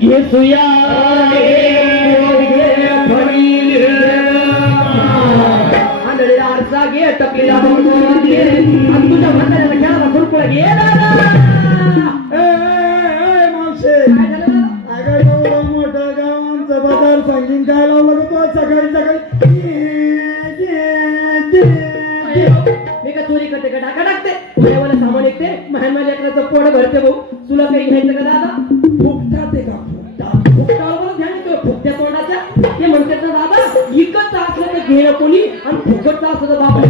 घे सुया घे फळी आंधळीला आरसा घे. आणि तुझ्या म्हाताऱ्याला खेळाला खुरकुळा घे दादा ए, ए, ए, मावशे. काय झालं? दादा? अगं एवढं मोठं गावांचं बाजार सांगीन काय लावलं तुला सकाळी सकाळी? मी का चोरी करते का? टाका टाकते पुण्यावाला सामान ऐकते महान माझ्या पोट भरते भाऊ. तुला काही घ्यायचं का दादा? फुकटात का? म्हणतात ना दादा इकत असलं तर घेणं कोणी आणि फुकटचं असलं तर बाबा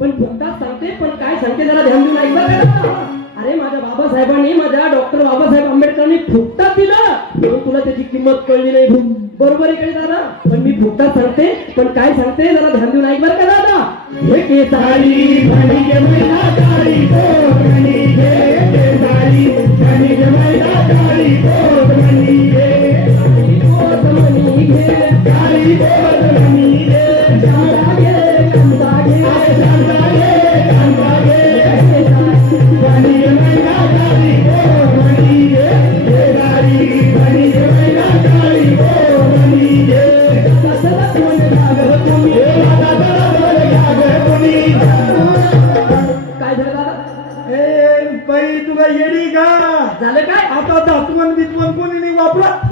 पण फुकटात सांगते पण काय सांगते जरा ध्यान देऊन ऐकता अरे माझ्या बाबासाहेबांनी माझ्या डॉक्टर बाबासाहेब आंबेडकरांनी फुकटात दिलं. म्हणून तुला त्याची किंमत कळली नाही. बरोबर आहे काही दादा? पण मी फुकटात सांगते पण काय सांगते जरा ध्यान देऊन ऐक बरं का दादा? हे केसारी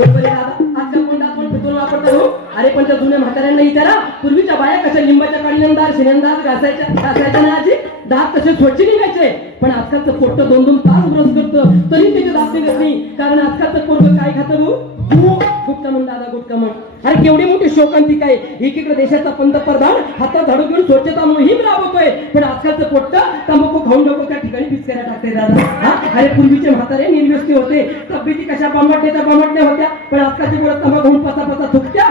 बरोबर आहे दादा. आजकाल कोण दात फितून वापरतो हो. अरे पण त्या जुन्या म्हाताऱ्यांना विचारा पूर्वीच्या बाया कशा लिंबाच्या काळीनंदार शिनेंदार घासायच्या घासायच्या ना आजी? दात तसे स्वच्छ निघायचे. पण आजकालचं पोट्ट दोन दोन तास ब्रश करतं. तरी त्याचे दात निघत नाही. कारण आजकालचं पोरग काय खातं भाऊ? गुटका म्हण दादा गुटका म्हण. अरे केवढी मोठी शोकांतिक आहे. एकीकडे देशाचा पंतप्रधान हातात झाडू घेऊन स्वच्छता मोहीम राबवतोय. पण आजकालचं पोट्ट तंबाखू खाऊन डोकं पिचकाऱ्या टाकते दादा. हा? अरे पूर्वीचे म्हातारे निर्व्यस्ती होते. तब्येती कशा बामटण्याच्या बामटण्या होत्या. पण आजकालची मुलं तमा घेऊन पसा पसा थुकत्या.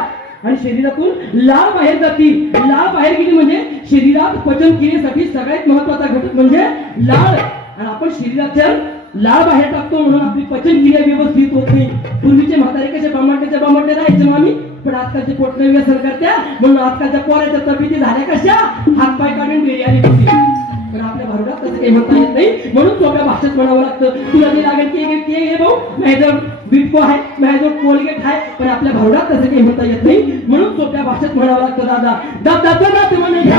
आणि शरीरातून लाल बाहेर जाती. लाल बाहेर गेली म्हणजे शरीरात पचन क्रियेसाठी सगळ्यात महत्त्वाचा घटक म्हणजे लाळ. आणि आपण शरीराच्या लाळ बाहेर टाकतो म्हणून आपली पचन क्रिया व्यवस्थित होत. नाही पूर्वीचे म्हातारे कसे बामटण्याच्या बामटण्या राहायचे आम्ही? पण आजकालचे पोटणे व्यसन करत्या. म्हणून आजकालच्या पोराच्या तब्येती झाल्या कशा? हातपाय काढून बिर्याणी होती भरडा आपल्या तसं काही म्हणता येत नाही म्हणून सोप्या भाषेत म्हणावं लागतं तुला ते लागेल ते घे ते घे भाऊ माझ्याजवळ बिप्पो आहे माझ्याजवळ कोलगेट आहे पण आपल्या भारतात तसं काही म्हणता येत नाही म्हणून सोप्या भाषेत म्हणावं लागतं दादा दादा दादा ते म्हणे घ्या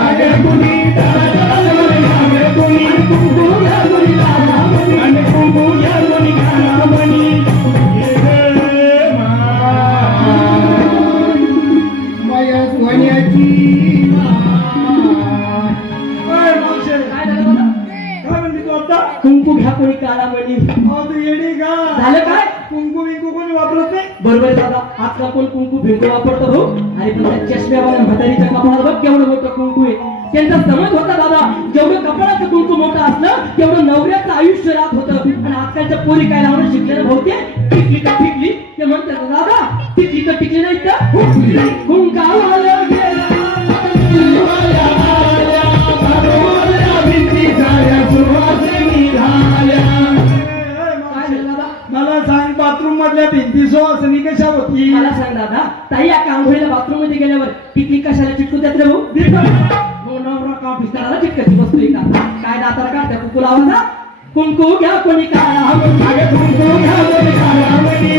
दादा आजकाल कुंकू भिंकू वापरतो हो आणि पण त्या चष्म्यावाल्या म्हातारीच्या कपाळात बघ केवढं मोठं कुंकू आहे. त्यांचा समज होता दादा जेवढं कपाळाचं कुंकू मोठं असलं तेवढं नवऱ्याचं आयुष्य राहत होतं. आणि आजकालच्या पोरी काय लावणं शिकलेलं भाऊते टिकली तर टिकली. ते म्हणतात दादा टिकली तर टिकली नाही तर? हो, भिंती सुवासनी कशा होती मला सांग दादा ताई या आंघोळीला बाथरूममध्ये गेल्यावर टिकली कशाला चिटकू रे भाऊ हो नवरा का पिस्ताळाला चिटकायची वस्तू आहे का? काय दाताला काढत्या कुकू लावायचा कुंकू घ्या कोणी काळा म्हणी. अगं कुंकू घ्या कोणी काळा म्हणी.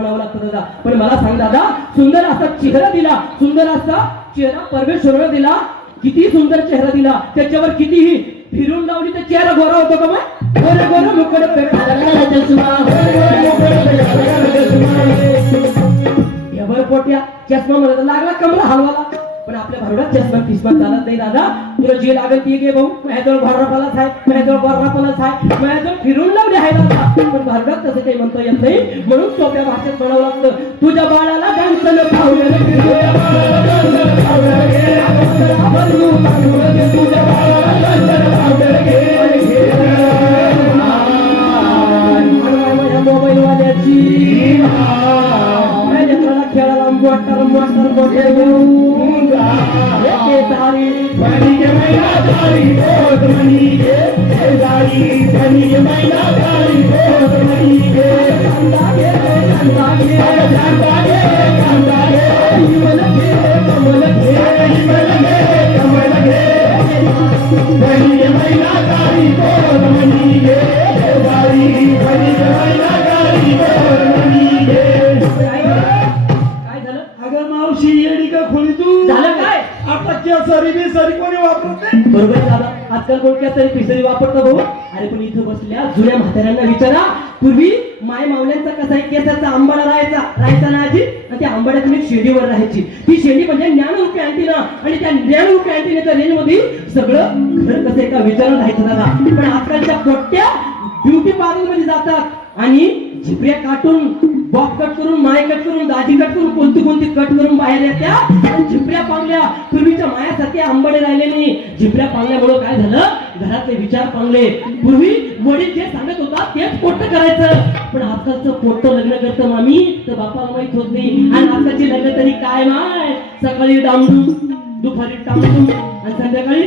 म्हणावं लागतं दादा. पण मला सांग दादा सुंदर असा चेहरा दिला सुंदर असा चेहरा परमेश्वरानं दिला किती सुंदर चेहरा दिला. त्याच्यावर कितीही फिरून लावली तर चेहरा गोरा होतो का मग? गोरे गोरे मुकड पोट्या चष्मा म्हणत लागला कमरा हलवाला. पण आपल्या भरवड्यात चष्मा किस्मत चालत नाही दादा. तुला जे लागेल ती घे भाऊ. माझ्याजवळ भररापालाच आहे माझ्याजवळ बर्रापालाच आहे. माझ्याजवळ फिरून आहे दादा पण भारतात तसं काही म्हणता येत नाही. म्हणून सोप्या भाषेत म्हणावं लागतं तुझ्या बाळाला माझ्या मोबाईल वाल्याची खेळायला मोटर मोटर जा. एके तारी बनिये मैना तारी मैना तारी कमल कमल मैना तारी आता केसरी कोणी वापरत नाही. बरोबर आजकाल कोण सरी पिसरी वापरतो भाऊ? अरे पण इथं बसल्या जुन्या म्हाताऱ्यांना विचारा. पूर्वी माय मावल्यांचा कसा आहे केसाचा आंबाडा राहायचा राहायचा ना आजी? आणि त्या आंबाड्यातून एक शेडीवर राहायची. ती शेडी म्हणजे ज्ञानरूपी अँटिना. आणि त्या ज्ञानरूपी अँटिनेच्या रेंजमध्ये सगळं घर कसं एका विचारून राहायचं दादा. पण आजकालच्या पोट्या ब्युटी पार्लरमध्ये जातात. आणि झिपऱ्या काटून बॉब कट करून माय कट करून दाढी कट करून कोणती कोणती कट करून बाहेर येत्या? आणि झिपऱ्या पांगल्या पूर्वीच्या मायासारखे आंबडे राहिले नाही. झिपऱ्या पांगल्यामुळे काय झालं? घरातले विचार पांगले. पूर्वी वडील जे सांगत होता तेच पोट्ट करायचं. पण आजकालचं पोट्ट लग्न करतं मामी तर बापाला माहीत होत नाही. आणि आजकालची लग्न तरी काय माय? सकाळी डांबडू दुपारी टांबडू आणि संध्याकाळी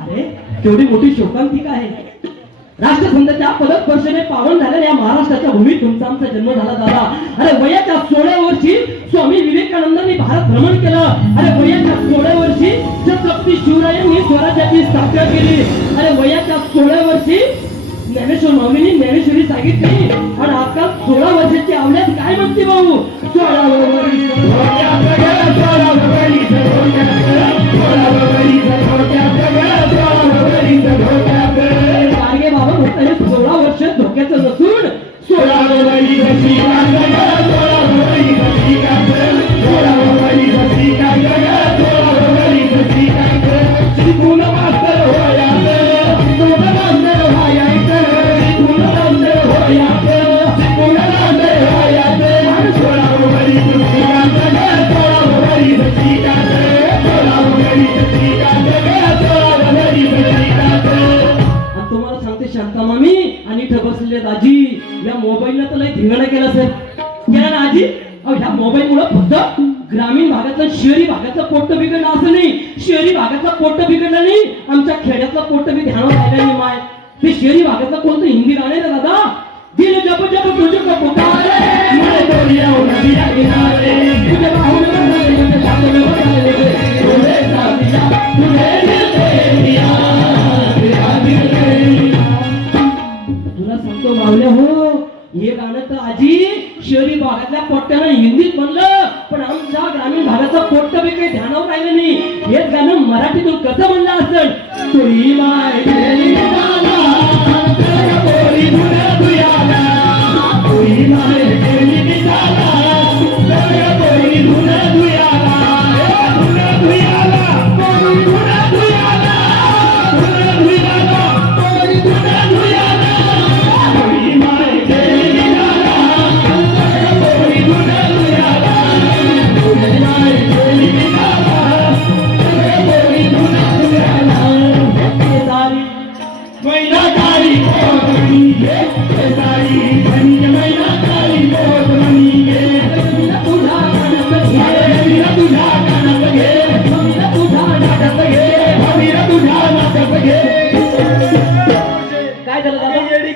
अरे केवढी मोठी शोकांतिका आहे. राष्ट्रसंतांच्या पदस्पर्शने पावन झालेल्या या महाराष्ट्राच्या भूमीत तुमचा आमचा जन्म झाला दादा. अरे वयाच्या सोळ्या वर्षी स्वामी विवेकानंदांनी भारत भ्रमण केलं. अरे वयाच्या सोळ्या वर्षी छत्रपती शिवरायांनी स्वराज्याची स्थापना केली. अरे वयाच्या सोळ्या वर्षी ज्ञानेश्वर मामीनी ज्ञानेश्वरी सांगितली आणि आजकाल सोळा वर्षाची आवल्यात काय म्हणते भाऊ? सोळा वर्ष ह्या मोबाईलमुळे फक्त ग्रामीण भागातलं शहरी भागातलं पोट बिघडलं असं नाही. शहरी भागातलं पोट बिघडलं नाही. आमच्या खेड्यातलं पोट बी ध्यान राहिलं नाही माय. ते शहरी भागातलं कोणतं हिंदी गाणं आहे ना दादा? दिल जप जप तुझे को भागातल्या पोट्ट्यानं हिंदीत म्हणलं पण आमच्या ग्रामीण भागाचं पोट्ट बी काही ध्यानावर राहिलं नाही. हेच गाणं मराठीतून कसं म्हणलं?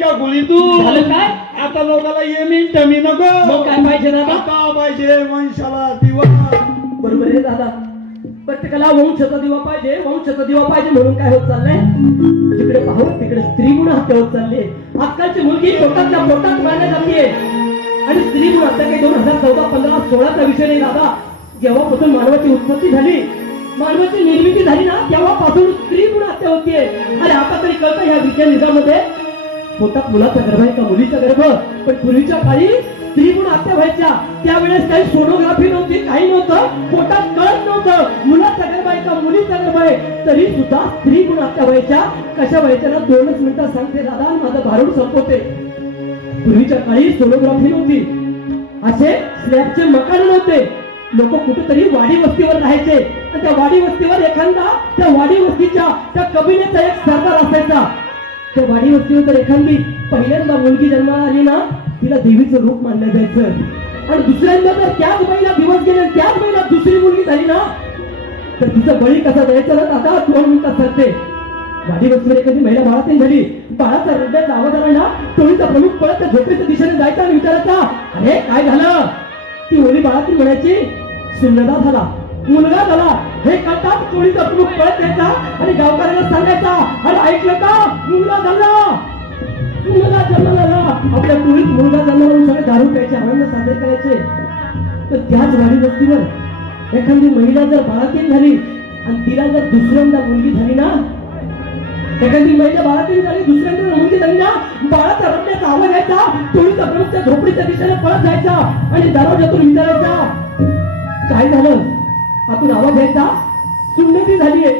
का गोळी तू झालं काय? आता लोकाला ये मी नको. मग काय पाहिजे दादा? आता पाहिजे वंशाला दिवा. बरोबर आहे दादा. प्रत्येकाला वंशाचा दिवा पाहिजे वंशाचा दिवा पाहिजे म्हणून काय होत चाललंय? तिकडे पाहू तिकडे स्त्री गुण हत्या होत चालली आजकालची मुलगी पोटातल्या पोटात मारण्यात जाते. आणि स्त्री गुण हत्या काही दोन हजार चौदा पंधरा सोळाचा विषय नाही दादा. जेव्हापासून मानवाची उत्पत्ती झाली मानवाची निर्मिती झाली ना तेव्हापासून स्त्री गुण हत्या होतीये आणि आता तरी कळतं ह्या विज्ञान युगामध्ये पोटात मुलाचा गर्भ आहे का मुलीचा गर्भ? पण पूर्वीच्या काळी स्त्री गुण आत्या व्हायच्या. त्यावेळेस काही सोनोग्राफी नव्हती काही नव्हतं. पोटात कळत नव्हतं. मुलाचा गर्भ आहे का मुलीचा गर्भ आहे? तरी सुद्धा स्त्री गुण आत्या व्हायच्या. कशा व्हायच्या ना? दोनच मिनिटं सांगते दादा माझं भारूड संपवते. पूर्वीच्या काळी सोनोग्राफी नव्हती. असे स्लॅबचे मकान नव्हते. लोक कुठेतरी वाडी वस्तीवर राहायचे. आणि त्या वाडी वस्तीवर एखादा त्या वाडी वस्तीच्या त्या कबिलेचा एक सरदार असायचा. त्या वाडी वस्तीवर तर एखादी पहिल्यांदा मुलगी जन्माला आली ना तिला देवीचं रूप मानलं जायचं. आणि दुसऱ्यांदा तर त्याच महिला दिवस गेले त्याच महिला दुसरी मुलगी झाली ना तर तिचा बळी कसा द्यायचा ना दादा दोन मिनिटात सांगते वाडी वस्तीवर एखादी महिला बाळातीन झाली बाळाचा रड्याचा आवाज आला ना टोळीचा प्रमुख पळत त्या झोपेच्या दिशेने जायचा आणि विचारायचा अरे काय झालं? ती ओली बाळातीन म्हणायची शून्यता झाला मुलगा झाला. हे कळतात टोळीचा प्रमुख पळत यायचा. आणि गावकऱ्याला सांगायचा अरे ऐकलं का? मुलगा झाला मुलगा जन्माला आपल्या टोळीत मुलगा जन्माला सगळे दारू प्यायचे आनंद साजरे करायचे. तर त्याच वाडी वस्तीवर एखादी महिला जर बाळातीन झाली आणि तिला जर दुसऱ्यांदा मुलगी झाली ना एखादी महिला बाळातीन झाली दुसऱ्यांदा मुलगी झाली ना बाळाचा रडण्याचा आवाज यायचा टोळीचा प्रमुख त्या झोपडीच्या दिशेने पळत जायचा आणि दरवाजातून विचारायचा काय झालं? आतून आवाज यायचा सुन्नती झालीये.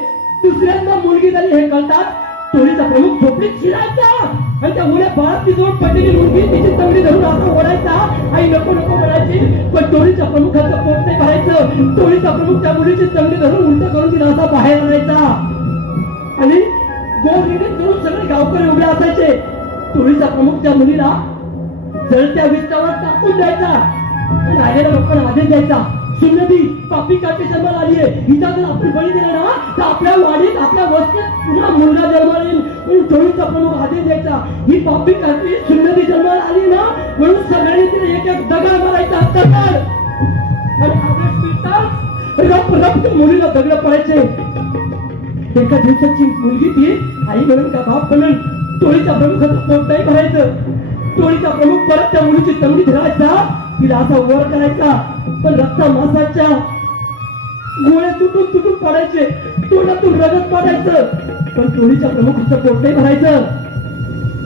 दुसऱ्यांदा मुलगी झाली हे कळतात टोळीचा प्रमुख झोपडीत शिरायचा. आणि त्या उड्या बाळात ती जोड पडलेली मुलगी तिची तंगडी धरून असं ओढायचा. आई नको नको म्हणायची पण टोळीच्या प्रमुखाचं पोट नाही भरायचं. टोळीचा प्रमुख त्या मुलीची तंगडी धरून उलट करून तिला असा बाहेर आणायचा. आणि गोल रिंगण करून सगळे गावकरी उभे असायचे. टोळीचा प्रमुख त्या मुलीला जळत्या विस्तावर टाकून द्यायचा. आणि राहिलेल्या लोकांना आदेश द्यायचा सुन्नती पापी काठी जन्माला आली आहे. हिचा जर आपण बळी दिला ना तर आपल्या वाडीत आपल्या वस्तीत पुन्हा मुलगा जन्माला येईल. म्हणून टोळीचा प्रमुख आदेश द्यायचा. ही पापी काठी सुन्नती जन्माला आली ना म्हणून सगळ्यांनी तिला एक एक दगड मारायचा. दगड! आणि आदेश मिळताच रप रप मुलीला दगड पडायचे एका दिवसाची मुलगी ती आई म्हणून का बाप म्हणून टोळीचा प्रमुख पोट नाही भरायचं टोळीचा प्रमुख परत त्या मुलीची तंगडी धरायचा. तिला असा वर करायचा. पण रक्ता मासाच्या गोळे तुटून तुटून पडायचे. तोंडातून रगत पाडायचं पण टोळीच्या प्रमुखाचं पोट नाही भरायचं.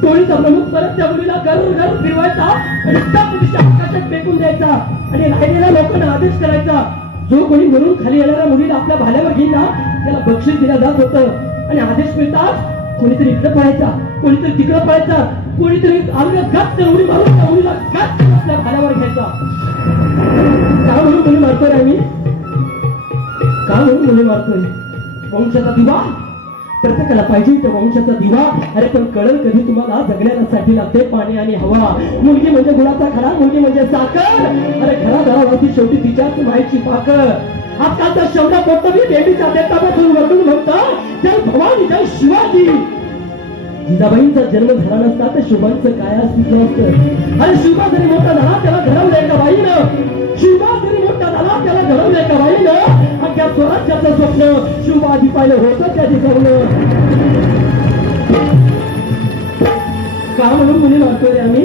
टोळीचा प्रमुख परत त्या मुलीला घर घर फिरवायचा आणि त्या मुलीच्या आकाशात फेकून द्यायचा. आणि राहिलेल्या लोकांना आदेश करायचा. जो कोणी म्हणून खाली येणाऱ्या मुलीला आपल्या भाल्यावर घेता त्याला बक्षीस दिलं जात होतं. आणि आदेश मिळताच कोणीतरी इकडे पळायचा. कोणीतरी तिकडं पळायचा कोणीतरी अंगात गात उडी मारून त्या गात आपल्या खाल्यावर घ्यायचा. काय म्हणून मुली मारतोय आम्ही काय म्हणून मुली मारतोय? वंशाचा दिवा? प्रत्येकाला पाहिजे त्या वंशाचा दिवा. अरे पण कळल कधी तुम्हाला जगण्यासाठी लागते पाणी आणि हवा. मुलगी म्हणजे गुळाचा खरा मुलगी म्हणजे साखर. अरे खरा घरावरती शेवटी तिच्याच मायची पाकर आजकालचा शब्द पडतो मी बेबीचा देता बसून वटून म्हणतात जय भवानी जय शिवाजी. जिजाबाईंचा जन्म झाला नसता तर शुभांचं काय अस्तित्व असतं? अरे शुभा जरी मोठा झाला त्याला घडवलंय एका बाईनं? शुभा जरी मोठा झाला त्याला घडवलंय एका बाईनं? अख्या स्वराज्याचं स्वप्न शुभा आधी पाहिलं होतं त्या ठिकाणं का म्हणून मुली मारतोय रे आम्ही?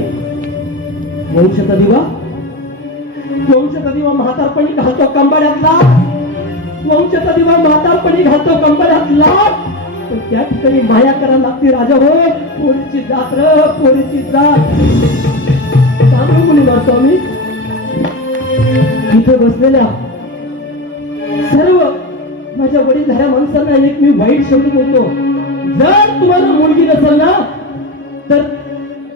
वंशचा दिवा? वंशचा दिवा म्हातारपणी घालतो कंबाड्यातला वंशचा दिवा म्हातारपणी घालतो कंबाड्यातला पण त्या ठिकाणी माया करायला लागते राजा हो. पोरीची जात र पोरीची जात. चांगली मुली मारतो आम्ही इथे बसलेल्या सर्व माझ्या वडील माणसांना एक मी वाईट शब्द बोलतो. जर तुम्हाला मुलगी नसेल ना तर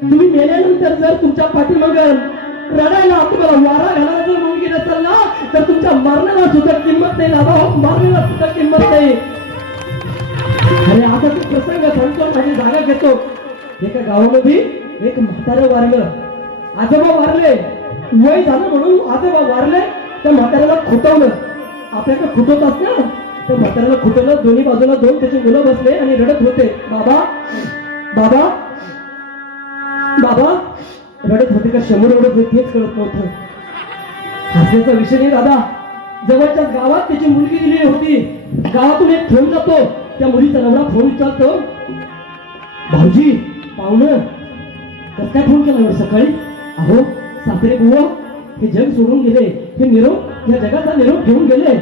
तुम्ही मेल्यानंतर जर तुमच्या पाठीमाग रडायला तुम्हाला वारा घालायला जर मुलगी नसेल ना तर तुमच्या मरणाला सुद्धा किंमत नाही ना हो, मारण्याला सुद्धा किंमत नाही. आणि आता तो प्रसंग सांगतो माझी जागा घेतो. एका गावामध्ये एक म्हातारं वारलं. आजोबा वारले. वय झालं म्हणून आजोबा वारले त्या म्हाताऱ्याला खुटवलं. आपल्याकडे खुटवत असत ना त्या म्हाताऱ्याला खुटवलं. दोन्ही बाजूला दोन त्याचे मुलं बसले आणि रडत होते. बाबा बाबा बाबा रडत होते का? शंभर रडत होते हेच कळत नव्हतं. हसण्याचा विषय नाही दादा. जवळच्या गावात त्याची मुलगी दिलेली होती. गावातून एक फोन जातो. त्या मुलीचा नवरा फोन विचारतो भाऊजी पाहुणं कस काय फोन केला सकाळी? अहो सासरे बुवा हे जग सोडून गेले. हे निरोप या जगाचा निरोप घेऊन गेले.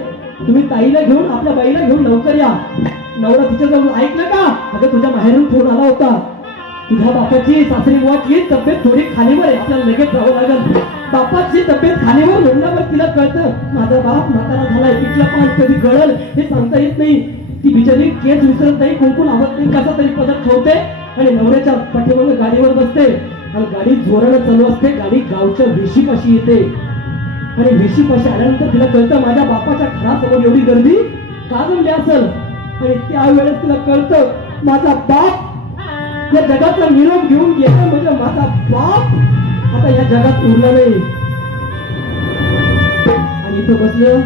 तुम्ही ताईला घेऊन आपल्या बाईला घेऊन लवकर या. नवरा तिच्या जाऊन ऐकलं का? अगं तुझ्या माहेरून फोन आला होता. तुझ्या बापाची सासरी बुवाची तब्येत थोडी खालीवर आहे. आपल्याला लगेच जावं लागेल. बापाची तब्येत खालीवर म्हणल्यावर तिला कळतं माझा बाप म्हातारा झालाय. तिथला पान कधी गळल हे सांगता येत नाही. ती बिचारी केस विसरत नाही कुंकू लावत नाही कसा तरी पदक ठेवते आणि नवऱ्याच्या पाठीवर गाडीवर बसते. आणि गाडी जोरानं चालू असते गाडी गावच्या वेशीपाशी येते. आणि वेशीपाशी आल्यानंतर तिला कळतं माझ्या बापाच्या घरासमोर एवढी गर्दी का जमली असल. आणि त्यावेळेस तिला कळतं माझा बाप या जगाचा निरोप घेऊन गेला म्हणजे माझा बाप आता या जगात उरला नाही. आणि इथं बसलं.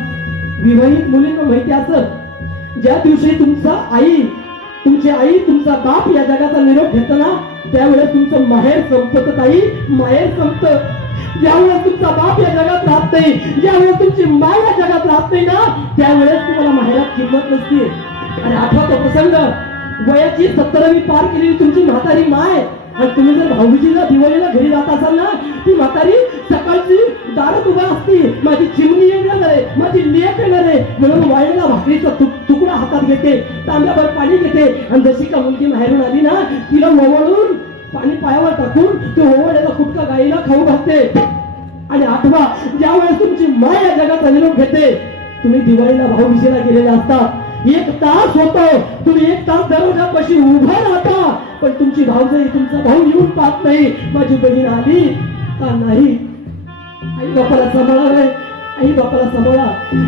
विवाहित मुलींना माहिती असत ज्या दिवशी तुमचा आई तुमची आई तुमचा बाप या जगाचा निरोप घेताना त्यावेळेस तुमचं माहेर संपत ताई. माहेर संपत. ज्यावेळेस तुमचा बाप या जगात राहत नाही ज्यावेळेस तुमची माय या जगात राहत नाही ना त्यावेळेस तुम्हाला माहेरात किंमत नसते. आणि आठवा तो प्रसंग वयाची सत्तरावी पार केलेली तुमची म्हातारी माय आणि तुम्ही जर भाऊजीला दिवाळीला घरी जात असाल ना ती म्हातारी सकाळची दारात उभा असती. माझी चिमणी येणार आहे माझी लेख येणार आहे. म्हणून वाईला भाकरीचा तुकडा हातात घेते तांब्यावर पाणी घेते. आणि जशी का मुलगी बाहेरून आली ना तिला ओवळून पाणी पायावर टाकून ते ओवळलेला कुटका गाईला खाऊ घालते. आणि आठवा ज्यावेळेस तुमची माय या जगात अनुभव घेते तुम्ही दिवाळीला भाऊबीजेला गेलेला असतात एक तास होतो तुम्ही एक तास दरवाजापाशी उभा राहता. पण तुमची भाऊजाई तुमचा भाऊ येऊन पाहत नाही. माझी बहीण आली का नाही? आई बापाला सांभाळा रे. आई बापाला सांभाळा.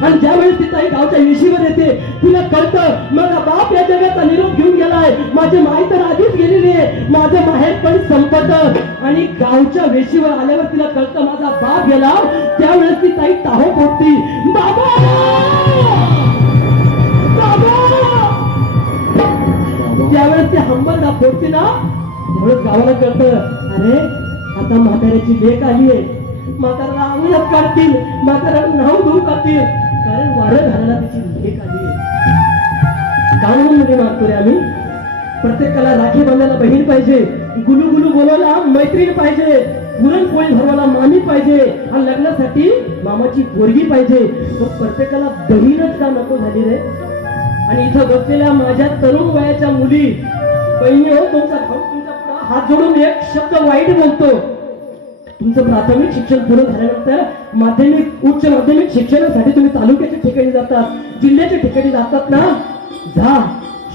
आणि ज्यावेळेस तिचा आई गावच्या विशीवर येते तिला कळतं माझा बाप या जगाचा निरोप घेऊन गेलाय. माझी माई तर आधीच गेलेली आहे. माझं माहेर पण संपत. आणि गावच्या वेशीवर आल्यावर तिला कळतं माझा बाप गेला. त्यावेळेस ती ताई ताहो पोटती बाबा! ज्यावेळेस त्यावेळेस ते हंबरला फोडते ना त्यावेळेस गावाला कळत अरे आता म्हाताऱ्याची लेख आली आहे. म्हाताऱ्याला अंगणात काढतील म्हाताऱ्याला नाव धुवून काढतील कारण वारं घालायला तिची लेख आली आहे. का म्हणून मध्ये मागतो रे आम्ही. प्रत्येकाला राखी बांधायला बहीण पाहिजे. गुलू गुलू बोलायला मैत्रीण पाहिजे. पुरणपोळी भरवायला मामी पाहिजे. आणि लग्नासाठी मामाची पोरगी पाहिजे. मग प्रत्येकाला बहीणच का नको झाली रे? आणि इथं बसलेल्या माझ्या तरुण वयाच्या मुली बहिणी हो तुमचा भाऊ तुमचा हात जोडून एक शब्द वाईट बोलतो. तुमचं प्राथमिक शिक्षण पूर्ण झाल्यानंतर माध्यमिक उच्च माध्यमिक शिक्षणासाठी तुम्ही तालुक्याच्या ठिकाणी जातात जिल्ह्याच्या ठिकाणी जातात ना? जा.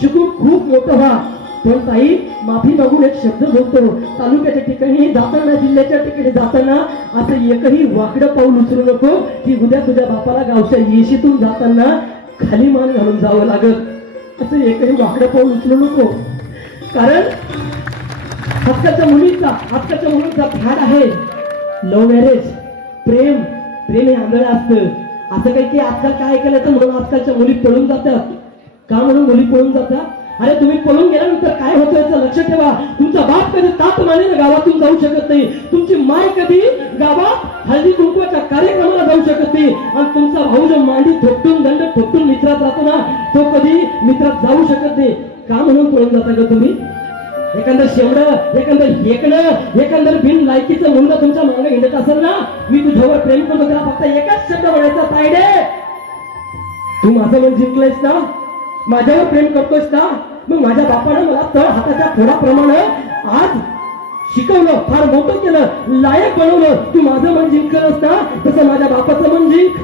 शिकून खूप मोठं व्हा. पण ताई माफी मागून एक शब्द बोलतो. तालुक्याच्या ठिकाणी जाताना जिल्ह्याच्या ठिकाणी जाताना असं एकही वाकडं पाऊल उचलू नको की उद्या तुझ्या बापाला गावच्या येशीतून जाताना खाली मान घालून जावं लागत असं एकही वाकडं पाऊल उचलू नको. कारण आजकालच्या मुलीचा आजकालच्या मुलीचा फॅड आहे. लव्ह मॅरेज प्रेम प्रेम हे आंधळं असतं. असं काही की आजकाल काय केलं तर म्हणून आजकालच्या मुली पळून जातात. का म्हणून मुली पळून जातात? अरे तुम्ही पळून गेल्यानंतर काय होतं याचं लक्ष ठेवा. तुमचा बाप कधी तात मानेनं गावातून जाऊ शकत नाही. तुमची माय कधी गावात हळदी कुंकवाच्या कार्यक्रमाला जाऊ शकत नाही. आणि तुमचा भाऊ जो मांडी थोपटून दंड थोपटून मित्रात राहतो ना तो कधी मित्रात जाऊ शकत नाही. का म्हणून पळून जाता का तुम्ही? एखादं शेवड एखादं हेकणं एखादं बिन लायकीचं मुलगा तुमच्या मागे हिंडत असेल ना मी तुझ्यावर प्रेम करतो त्याला फक्त एकच शब्द म्हणायचा तायडे! तू माझं मन जिंकलंयस ना? माझ्यावर प्रेम करतोयस ना मग माझ्या बापानं मला तळ हाताच्या फोडाप्रमाणे आज शिकवलं फार मोठं केलं लायक बनवलं. तू माझं मन जिंकलं असता तसं माझ्या बापाचं मन जिंक.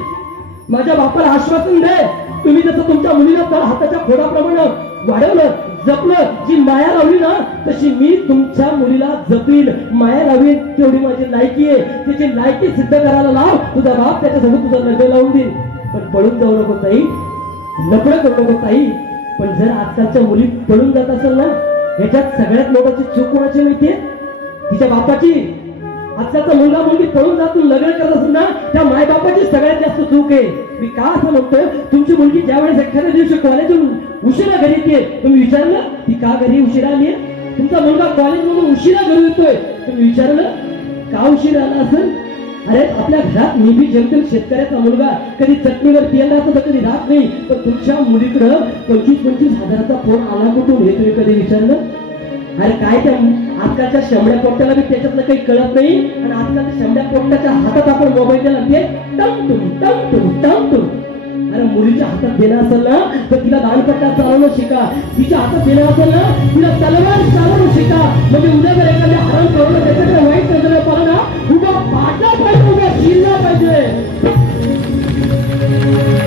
माझ्या बापाला आश्वासन दे. तुम्ही जसं तुमच्या मुलीला तळ हाताच्या फोडाप्रमाणे वाढवलं जपलं जी माया लावली ना तशी मी तुमच्या मुलीला जपील माया लावीन तेवढी माझी लायकी आहे. त्याची लायकी सिद्ध करायला लाव. तुझा बाप त्याच्यासोबत तुझं लग्न लावून देईल पण पळून जाऊ नको ताई. लपडं करू नको ताई. पण जर आजकालच्या मुली पळून जात असेल ना याच्यात सगळ्यात मोठ्याची चूक कोणाची माहितीये तिच्या बापाची. आजकालचा मुलगा मुलगी पळून जातून लग्न करत असेल ना त्या मायबापाची सगळ्यात जास्त चूक आहे. मी का असं म्हणतोय? तुमची मुलगी ज्यावेळेस एखाद्या दिवशी कॉलेजून उशिरा घरी येते तुम्ही विचारलं ती का घरी उशिरा आली तुमचा मुलगा कॉलेजमधून उशिरा घरी येतोय. तुम्ही विचारलं का उशिरा आला असेल? अरे आपल्या घरात नेहमी जमतील शेतकऱ्याचा मुलगा. कधी चटणीवर तेल राहतो तर कधी राहत नाही. तर तुमच्या मुलीकडं पंचवीस पंचवीस हजाराचा फोन आला कुठून? हे तुम्ही कधी विचारलं? अरे काय त्या आजकालच्या शंभड्या पोट्याला बी त्याच्यातलं काही कळत नाही. आणि आजकालच्या शंभऱ्या पोट्याच्या हातात आपण मोबाईल दिला ते टम टम टम टम टम अरे मुलीच्या हातात देणं असेल ना तर तिला दानपट्टा चालवणं शिका. तिच्या हातात देणं असेल ना तिला तलवार चालवणं शिका. म्हणजे उद्या जर एखाद्या हरण करून त्याच्याकडे वाईट नजर पाहिलं ना उभा पाटा पाहिजे उभा शिरला पाहिजे.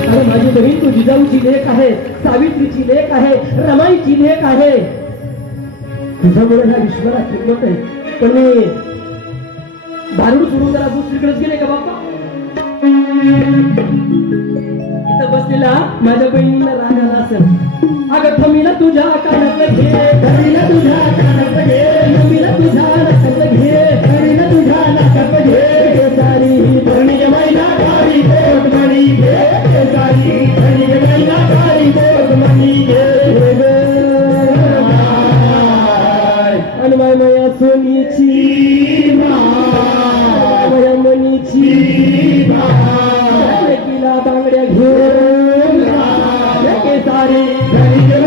अरे माझी बहीण तू जिजाऊची लेख आहे सावित्रीची लेख आहे रमाईची लेख आहे. तुझ्यामुळे ह्या विश्वाला किंमत आहे पण मी दारू सोडून जरा दुसरीकडेच गेले का बाप्पा? इथं बसलेला माझ्या बहिणीला राहणार आला असेल. अगं थमीला तुझ्या कानात घे धरीला तुझ्या कानात लेके सारी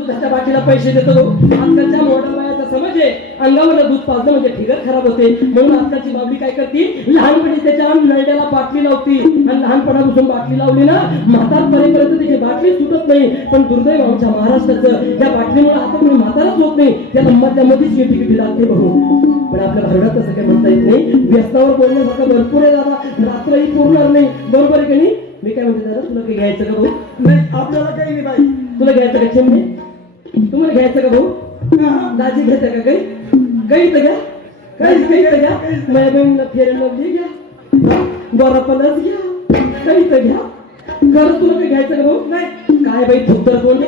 दुधाच्या बाटलीला पैसे देतो आजकालच्या मोठ्या वयाचा समज आहे. अंगावर दूध पाजलं म्हणजे फिगर खराब होते. म्हणून आजकालची बाबडी काय करते? लहानपणी त्याच्या नळड्याला बाटली लावती. आणि लहानपणापासून बाटली लावली ना म्हातारपणेपर्यंत त्याची बाटली सुटत नाही. पण दुर्दैव आमच्या महाराष्ट्राचं या बाटलीमुळे आता कोणी म्हाताराच होत नाही. त्याला मधल्या मध्येच किटी लागते भाऊ पण आपल्या भारतात तसं काही म्हणता येत नाही. व्यस्तावर बोलण्यासारखं भरपूर आहे दादा. रात्रही पुरणार नाही. बरोबर आहे का नाही? मी काय म्हणते दादा तुला काही घ्यायचं का भाऊ नाही आपल्याला काही नाही बाई. तुला घ्यायचं का चिमणे? तुम्हाला घ्यायचं का भाऊ दाजी घेता का काही काही तर घ्या काहीच काही तर घ्या माझ्या बहिणीला फेरण लागली घ्या बरा बरोपणच घ्या काही तर घ्या खरंच तुला काही घ्यायचं का भाऊ नाही काय बाई धुतर बोलले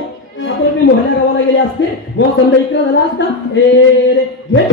आपण मी मोहल्या गावाला गेले असते मग संध्या इकडे झाला असता ए रे घे